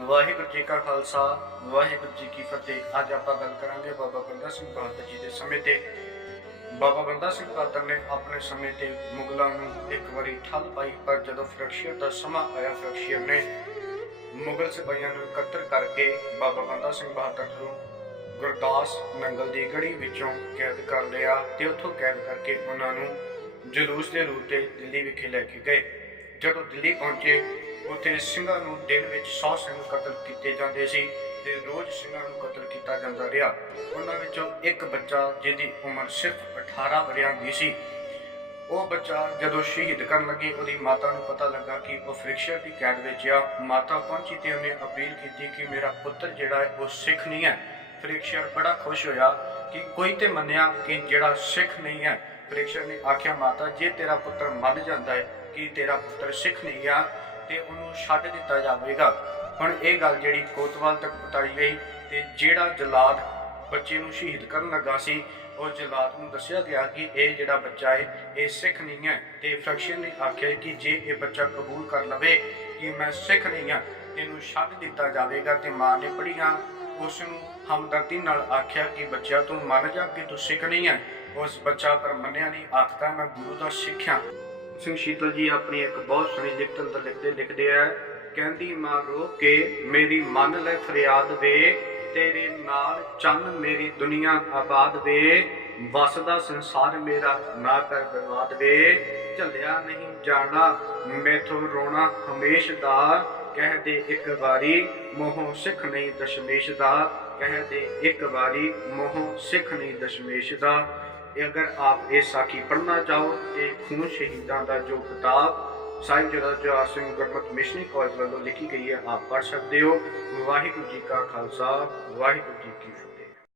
ਵਾਹਿਗੁਰੂ ਜੀ ਕਾ ਖਾਲਸਾ, ਵਾਹਿਗੁਰੂ ਜੀ ਕੀ ਫਤਿਹ। ਅੱਜ ਆਪਾਂ ਗੱਲ ਕਰਾਂਗੇ ਬਾਬਾ ਬੰਦਾ ਸਿੰਘ ਬਹਾਦਰ ਜੀ ਦੇ ਸਮੇਂ ਤੇ। ਬਾਬਾ ਬੰਦਾ ਸਿੰਘ ਬਹਾਦਰ ਨੇ ਆਪਣੇ ਸਮੇਂ ਤੇ ਮੁਗਲਾਂ ਨੂੰ ਇੱਕ ਵਾਰੀ ਠੱਲ ਪਾਈ, ਪਰ ਜਦੋਂ ਫਿਰਕਸ਼ੀਅਰ ਦਾ ਸਮਾਂ ਆਇਆ, ਫਿਰਕਸ਼ੀਅਰ ਨੇ ਮੁਗਲ ਸਿਪਾਹੀਆਂ ਨੂੰ ਇਕੱਤਰ ਕਰਕੇ ਬਾਬਾ ਬੰਦਾ ਸਿੰਘ ਬਹਾਦਰ ਨੂੰ ਗੁਰਦਾਸ ਨੰਗਲ ਦੀ ਗੜੀ ਵਿੱਚੋਂ ਕੈਦ ਕਰ ਲਿਆ ਤੇ ਉੱਥੋਂ ਕੈਦ ਕਰਕੇ ਉਹਨਾਂ ਨੂੰ ਜਲੂਸ ਦੇ ਰੂਪ ਤੇ ਦਿੱਲੀ ਵਿਖੇ ਲੈ ਕੇ ਗਏ। ਜਦੋਂ ਦਿੱਲੀ ਪਹੁੰਚੇ ਉੱਥੇ ਸਿੰਘਾਂ ਨੂੰ ਦਿਨ ਵਿੱਚ 100 ਸਿੰਘ ਕਤਲ ਕੀਤੇ ਜਾਂਦੇ ਸੀ ਤੇ ਰੋਜ਼ ਸਿੰਘਾਂ ਨੂੰ ਕਤਲ ਕੀਤਾ ਜਾਂਦਾ ਰਿਹਾ। ਉਹਨਾਂ ਵਿੱਚੋਂ ਇੱਕ ਬੱਚਾ ਜਿਹਦੀ ਉਮਰ ਸਿਰਫ 18 ਵਰ੍ਹਿਆਂ ਦੀ ਸੀ। ਉਹ ਬੱਚਾ ਜਦੋਂ ਸ਼ਹੀਦ ਕਰਨ ਲੱਗੇ, ਉਹਦੀ ਮਾਤਾ ਨੂੰ ਪਤਾ ਲੱਗਾ ਕਿ ਉਹ ਫ੍ਰਿਕਸ਼ਰ ਦੀ ਕੈਦ ਵਿੱਚ ਆ। ਮਾਤਾ ਪਹੁੰਚੀ ਤੇ ਉਹਨੇ ਅਪੀਲ ਕੀਤੀ ਕਿ ਮੇਰਾ ਪੁੱਤਰ ਜਿਹੜਾ ਹੈ, ਉਹ ਸਿੱਖ ਨਹੀਂ ਹੈ। ਫ੍ਰਿਕਸ਼ਰ ਬੜਾ ਖੁਸ਼ ਹੋਇਆ ਕਿ ਕੋਈ ਤੇ ਮੰਨਿਆ ਕਿ ਜਿਹੜਾ ਸਿੱਖ ਨਹੀਂ ਹੈ। ਫ੍ਰਿਕਸ਼ਰ ਨੇ ਆਖਿਆ, ਮਾਤਾ, ਜੇ ਤੇਰਾ ਪੁੱਤਰ ਮੰਨ ਜਾਂਦਾ ਹੈ ਕਿ ਤੇਰਾ ਪੁੱਤਰ ਸਿੱਖ ਨਹੀਂ ਆ ਤੇ ਉਹਨੂੰ ਛੱਡ ਦਿੱਤਾ ਜਾਵੇਗਾ। ਹੁਣ ਇਹ ਗੱਲ ਜਿਹੜੀ ਕੋਤਵਾਲ ਤੱਕ ਪਤਾਈ ਗਈ ਤੇ ਜਿਹੜਾ ਜਲਾਦ ਬੱਚੇ ਨੂੰ ਸ਼ਹੀਦ ਕਰਨ ਲੱਗਾ ਸੀ, ਉਹ ਜਲਾਦ ਨੂੰ ਦੱਸਿਆ ਗਿਆ ਕਿ ਇਹ ਜਿਹੜਾ ਬੱਚਾ ਹੈ, ਇਹ ਸਿੱਖ ਨਹੀਂ ਹੈ ਤੇ ਫਰਕਸ਼ਨ ਨੇ ਆਖਿਆ ਕਿ ਜੇ ਇਹ ਬੱਚਾ ਕਬੂਲ ਕਰ ਲਵੇ ਕਿ ਮੈਂ ਸਿੱਖ ਨਹੀਂ ਹਾਂ, ਇਹਨੂੰ ਛੱਡ ਦਿੱਤਾ ਜਾਵੇਗਾ ਤੇ ਮਾਂ ਨੇ ਪੜੀਆਂ ਉਸ ਨੂੰ ਹਮਦਰਦੀ ਨਾਲ ਆਖਿਆ ਕਿ ਬੱਚਾ ਤੂੰ ਮੰਨ ਜਾ ਕਿ ਤੂੰ ਸਿੱਖ ਨਹੀਂ ਹੈ। ਉਸ ਬੱਚਾ ਪਰ ਮੰਨਿਆ ਨਹੀਂ, ਆਖਦਾ ਮੈਂ ਗੁਰੂ ਦਾ ਸਿੱਖਿਆ ਸਿੰਘ ਸ਼ੀਤਲ ਜੀ ਆਪਣੀ ਇੱਕ ਬਹੁਤ ਸੋਹਣੀ ਲਿਖਤ ਅੰਦਰ ਲਿਖਦੇ ਲਿਖਦੇ ਆ, ਕਹਿੰਦੀ ਮਾਂ ਰੋ ਕੇ ਮੇਰੀ ਮੰਨ ਲੈ ਫਰਿਆਦ ਵੇ, ਤੇਰੇ ਨਾਲ ਚੰਨ ਮੇਰੀ ਦੁਨੀਆ ਆਬਾਦ ਵੇ ਵਸਦਾ ਸੰਸਾਰ ਮੇਰਾ ਨਾ ਕਰ ਬਰਬਾਦ ਵੇ, ਝੱਲਿਆ ਨਹੀਂ ਜਾਣਾ, ਮੈਥੋਂ ਰੋਣਾ ਹਮੇਸ਼ ਦਾ, ਕਹਿ ਦੇ ਇੱਕ ਵਾਰੀ ਮੋਹ ਸਿੱਖ ਨਹੀਂ ਦਸ਼ਮੇਸ਼ ਦਾ, ਕਹਿ ਦੇ ਇੱਕ ਵਾਰੀ ਮੋਹ ਸਿੱਖ ਨਹੀਂ ਦਸ਼ਮੇਸ਼ ਦਾ। ਇਹ ਅਗਰ ਆਪ ਇਹ ਸਾਖੀ ਪੜ੍ਹਨਾ ਚਾਹੋ, ਇਹ ਖੂਨ ਸ਼ਹੀਦਾਂ ਦਾ ਜੋ ਕਿਤਾਬ ਸਾਹਿਬ ਜਦਾ ਜਵਾਹਰ ਸਿੰਘ ਗੁਰਮਤਿ ਮਿਸ਼ਨਰੀ ਕਾਲਜ ਵੱਲੋਂ ਲਿਖੀ ਗਈ ਹੈ, ਆਪ ਪੜ੍ਹ ਸਕਦੇ ਹੋ। ਵਾਹਿਗੁਰੂ ਜੀ ਕਾ ਖਾਲਸਾ, ਵਾਹਿਗੁਰੂ ਜੀ ਕੀ ਫਤਿਹ।